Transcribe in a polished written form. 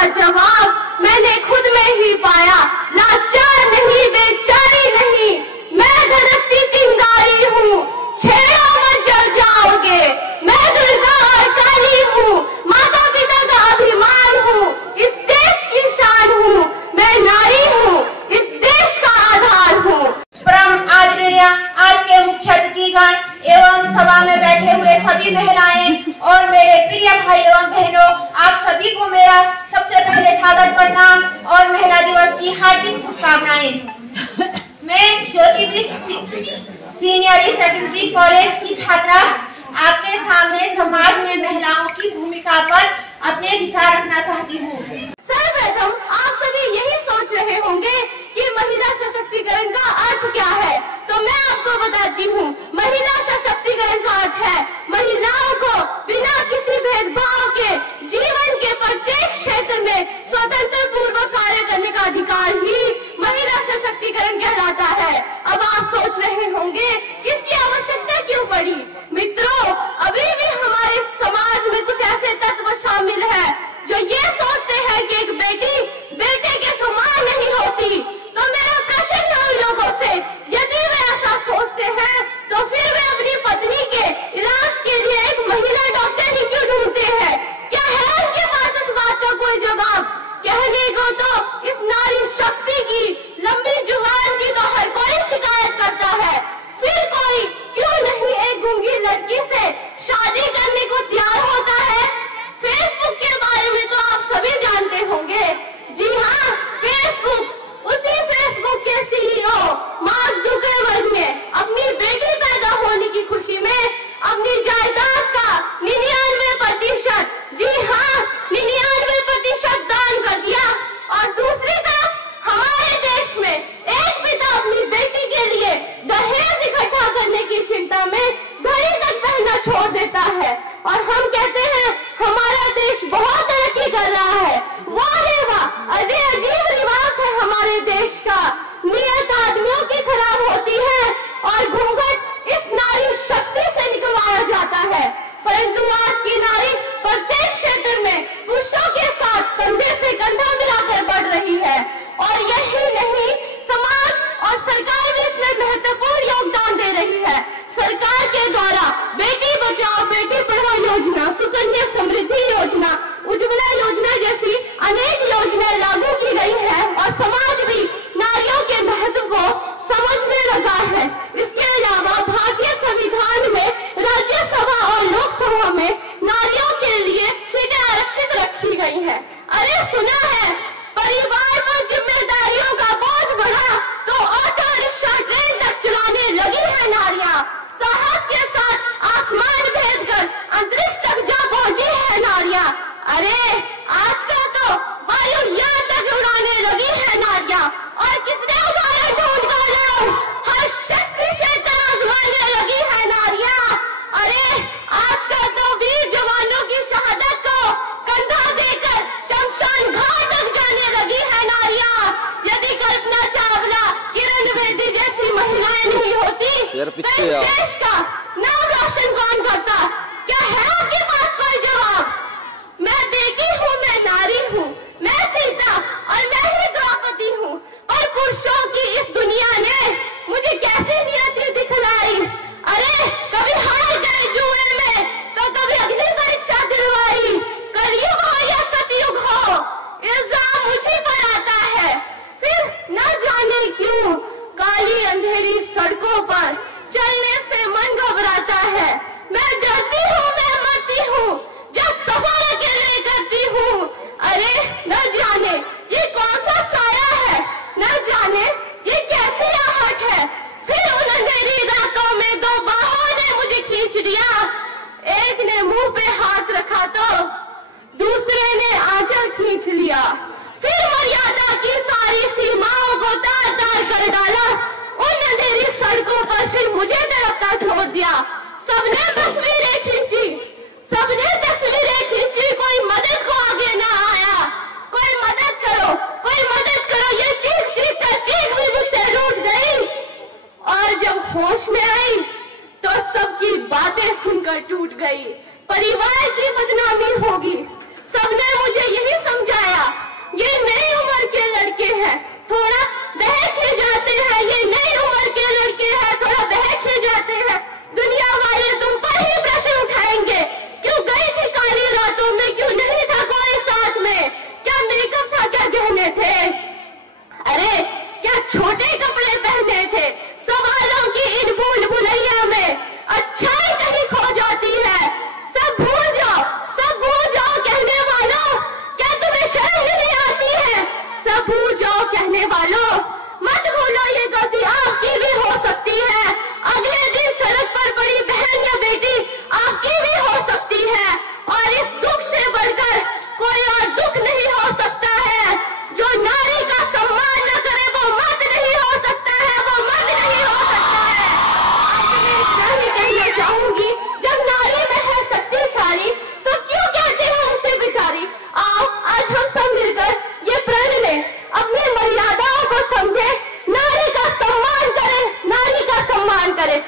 का जवाब मैंने खुद में ही पाया। लाचार नहीं, बेचारी नहीं, मैं धड़कती चिंगारी हूँ, छेड़ा मत जल जाओगे। मैं दुर्गा और काली हूँ, माता पिता का अभिमान हूँ, इस देश की शान हूँ, मैं नारी हूँ, इस देश का आधार हूँ। परम आदरणीय आज के मुख्य अतिथिगण एवं सभा में बैठे हुए सभी महिलाएं और मेरे प्रिय भाई एवं बहनों, आप सभी को मेरा सबसे पहले सादर प्रणाम और महिला दिवस की हार्दिक शुभकामनाएं। मैं ज्योति बिष्ट सीनियर सेकेंडरी कॉलेज की छात्रा आपके सामने समाज में महिलाओं की भूमिका पर अपने विचार रखना चाहती हूँ। सर्वप्रथम आप सभी यही सोच रहे होंगे कि महिला सशक्तिकरण का अर्थ क्या है, तो मैं आपको बताती हूँ। महिला सशक्तिकरण का अर्थ है महिलाओं को बिना किसी भेदभाव के जीवन के प्रत्येक क्षेत्र में स्वतंत्र पूर्वक कार्य करने का अधिकार ही महिला सशक्तिकरण कहलाता है। अब आप सोच रहे होंगे इसकी आवश्यकता क्यों पड़ी। मित्रों, अभी भी हमारे समाज में कुछ ऐसे तत्व शामिल है जो ये सोचते हैं कि एक बेटी बेटे के समान नहीं होती। तो मेरा प्रश्न है उन लोगों से, यदि वे ऐसा सोचते हैं तो फिर वे अपनी पत्नी के इलाज के लिए एक महिला डॉक्टर ही क्यों ढूंढते हैं। क्या है उनके पास इस बात का कोई जवाब। कहने को तो इस नारी शक्ति की लंबी जुबान की तो हर कोई शिकायत करता है, फिर कोई क्यों नहीं एक गूंगी लड़की से शादी करने को तैयार होता है। फेसबुक के बारे में तो आप सभी जानते होंगे। जी हाँ, फेसबुक, उसी फेसबुक के सीईओ मार्क जुकरबर्ग ने अपनी बेटी पैदा होने की खुशी में अपनी जायदाद का 99%, जी हाँ 99% दान कर दिया। और दूसरी तरफ हमारे देश में एक पिता अपनी बेटी के लिए दहेज इकट्ठा करने की चिंता में घड़ी तक पहनना छोड़ देता है और हम कहते हैं हमारा देश बहुत तरक्की कर रहा है। वाह रे वाह, अरे अजीब रिवाज है हमारे देश का। नियत आदमियों की खराब होती है और घूंघट इस नारी शक्ति से निकलवाया जाता है, परंतु आज की नारी प्रत्येक क्षेत्र में पुरुषों के साथ कंधे से कंधा मिलाकर बढ़ रही है। और यही नहीं, समाज और सरकार भी इसमें महत्वपूर्ण योगदान दे रही है। सरकार के द्वारा बेटी बचाओ बेटी पढ़ाओ योजना, सुकन्या समृद्धि योजना, उज्ज्वला योजना जैसी अनेक योजनाएं लागू की गई है और समाज भी नारियों के महत्व को समझने लगा है। इसके अलावा भारतीय संविधान में राज्यसभा और लोकसभा में नारियों के लिए सीटें आरक्षित रखी गई है। अरे सुना है परिवार पर जिम्मेदारियों का बोझ बढ़ा तो ऑटो रिक्शा ट्रेन तक चलाने लगी है नारियां। साहस के साथ आसमान भेद कर अंतरिक्ष तक जा पहुंची है नारियां। अरे आजकल तो वायुयान तक उड़ाने लगी है नारियां। और कितने उदाहरण ढूंढ कर लो, हर शक्ति क्षेत्र आजमाने लगी है नारियां। अरे आजकल तो वीर जवानों की शहादत को कंधा देकर शमशान घाट तक जाने लगी है नारियां। यदि कल्पना चावला, किरण बेदी जैसी महिलाएं नहीं होती तो देश का नाम रोशन कौन करता। क्या है आपके पास कोई जवाब। मैं बेटी हूँ, मैं नारी हूँ, मैं सीता और मैं ही द्रौपदी हूँ, पर पुरुषों की इस दुनिया ने मुझे कैसी नियति दिखलाई। अरे कभी हार गए जुए में तो कभी अग्नि परीक्षा दिलवाई। कलयुग हो या सतयुग हो, इल्जाम मुझे पर आता है। फिर न जाने क्यों काली अंधेरी सड़कों पर चलने से मन घबराता है। मैं डरती हूँ, मैं मरती हूँ, जब सफर अकेले करती हूँ। अरे न जाने ये कौन सा साया है, न जाने ये कैसी आहट है। फिर उन अंधेरी रातों में दो बाहों ने मुझे खींच लिया। एक ने मुंह पे हाथ रखा तो दूसरे ने आंचल खींच लिया। फिर मर्यादा की सारी सीमाओं को तार तार कर डाला। उन अंधेरी सड़कों पर फिर मुझे तड़पता छोड़ दिया। सबने तस्वीरें खींची, सबने तस्वीरें खींची, कोई मदद को आगे ना आया। कोई मदद करो, कोई मदद करो, ये चीख चीख कर चीख भी मुझसे रूठ गई। और जब होश में आई तो सबकी बातें सुनकर टूट गई। परिवार की बदनामी होगी, सबने मुझे यही समझाया ये नई उम्र के लड़के हैं, थोड़ा बहक ही जाते हैं। ये नई उम्र के लड़के हैं, थोड़ा बहक ही जाते हैं। दुनिया वाले तुम पर ही प्रश्न उठाएंगे, क्यों गई थी काली रातों में, क्यों नहीं था कोई साथ में, क्या मेकअप था, क्या गहने थे, अरे क्या छोटे कपड़े पहने थे। सवालों की इन भूल भुलैया में अच्छाई कहीं खो जाती है। सब भूल जाओ, सब भूल जाओ कहने वालों, क्या तुम्हें शर्म नहीं आती है। सब भूल जाओ कहने वालों, मत भूलो ये गलती आपकी भी हो सकती है। अगले दिन सड़क पर पड़ी बहन या बेटी आपकी भी हो सकती है। और इस दुख से बढ़कर कोई और दुख नहीं हो सकता है। जो नारी का सम्मान न करे वो मर्द नहीं हो सकता है, वो मर्द नहीं हो सकता है। अब मैं इतना ही कहना चाहूंगी, जब नारी में है शक्तिशाली तो क्यों कहते हैं उसे बेचारी। आओ आज हम सब मिलकर ये प्रण लें, अपनी मर्यादाओं को समझे, नारी का सम्मान करें, नारी का सम्मान करें।